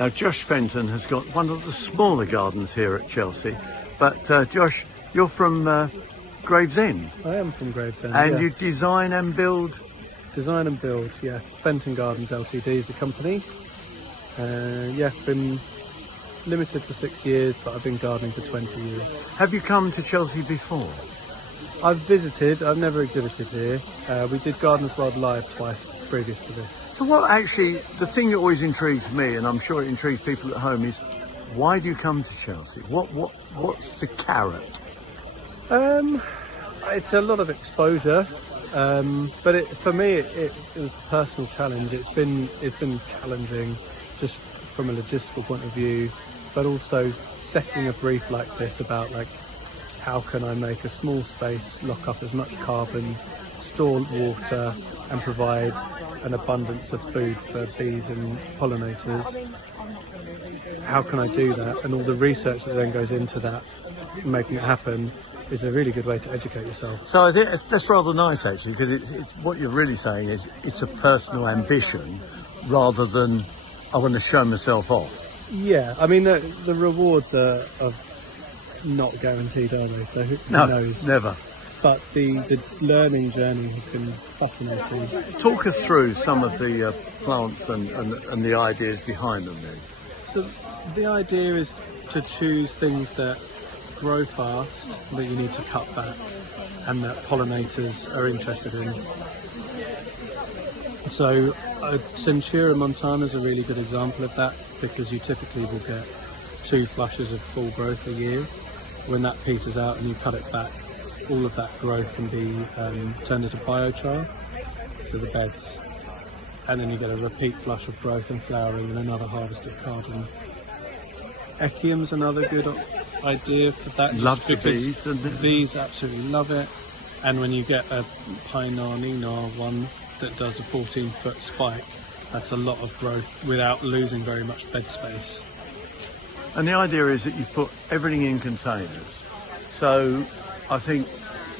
Now, Josh Fenton has got one of the smaller gardens here at Chelsea, but Josh, you're from Gravesend. I am from Gravesend. And yeah. you design and build? Design and build, yeah. Fenton Gardens Ltd is the company. Yeah, been limited for 6 years, but I've been gardening for 20 years. Have you come to Chelsea before? I've visited, I've never exhibited here. We did Gardeners World Live twice previous to this. So what actually, the thing that always intrigues me, and I'm sure it intrigues people at home, is why do you come to Chelsea? What's the carrot? It's a lot of exposure, but for me it was a personal challenge. It's been challenging just from a logistical point of view, but also setting a brief like this about like how can I make a small space lock up as much carbon, store water and provide an abundance of food for bees and pollinators. How can I do that? And all the research that then goes into that, making it happen, is a really good way to educate yourself. So I think that's rather nice actually, because it's what you're really saying is it's a personal ambition rather than I want to show myself off. Yeah, I mean the rewards are not guaranteed, are they? So who knows? Never. But the learning journey has been fascinating. Talk us through some of the plants and the ideas behind them then. So the idea is to choose things that grow fast, that you need to cut back, and that pollinators are interested in. So Centura montana is a really good example of that, because you typically will get 2 flushes of full growth a year. When that peters out and you cut it back, all of that growth can be turned into biochar for the beds, and then you get a repeat flush of growth and flowering and another harvest of carbon. Echium's another good idea for that. Love the bees, the bees absolutely love it. And when you get a Pinar Ninar one that does a 14-foot spike, that's a lot of growth without losing very much bed space. And the idea is that you put everything in containers. So I think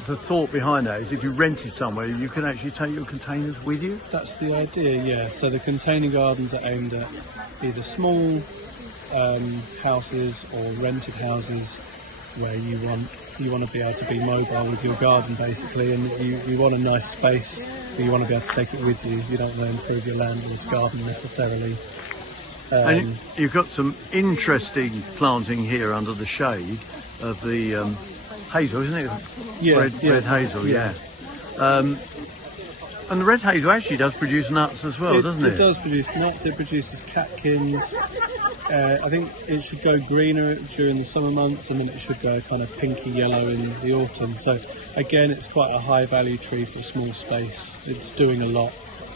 the thought behind that is if you rented somewhere, you can actually take your containers with you? That's the idea, yeah. So the container gardens are aimed at either small houses or rented houses where you want to be able to be mobile with your garden basically, and you want a nice space, but you want to be able to take it with you. You don't want to improve your landlord's garden necessarily. And you've got some interesting planting here under the shade of the hazel, isn't it? Yeah, red hazel, yeah. And the red hazel actually does produce nuts as well, doesn't it? It does produce nuts, it produces catkins. I think it should go greener during the summer months, and then it should go kind of pinky yellow in the autumn. So again, it's quite a high value tree for a small space. It's doing a lot,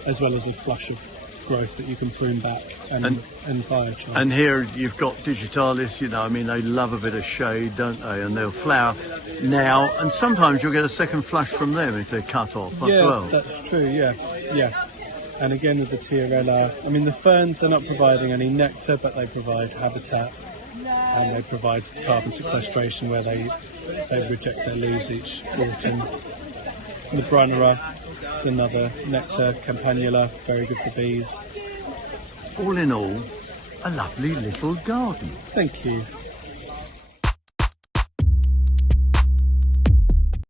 as well as a flush of growth that you can prune back and biochar. And here you've got digitalis, you know, I mean, they love a bit of shade, don't they? And they'll flower now, and sometimes you'll get a second flush from them if they're cut off as well. Yeah, that's true, yeah. And again with the Tiarella, I mean the ferns are not providing any nectar, but they provide habitat and they provide carbon sequestration where they reject their leaves each autumn. And the Brunera is another nectar campanula, very good for bees. All in all, a lovely little garden. Thank you.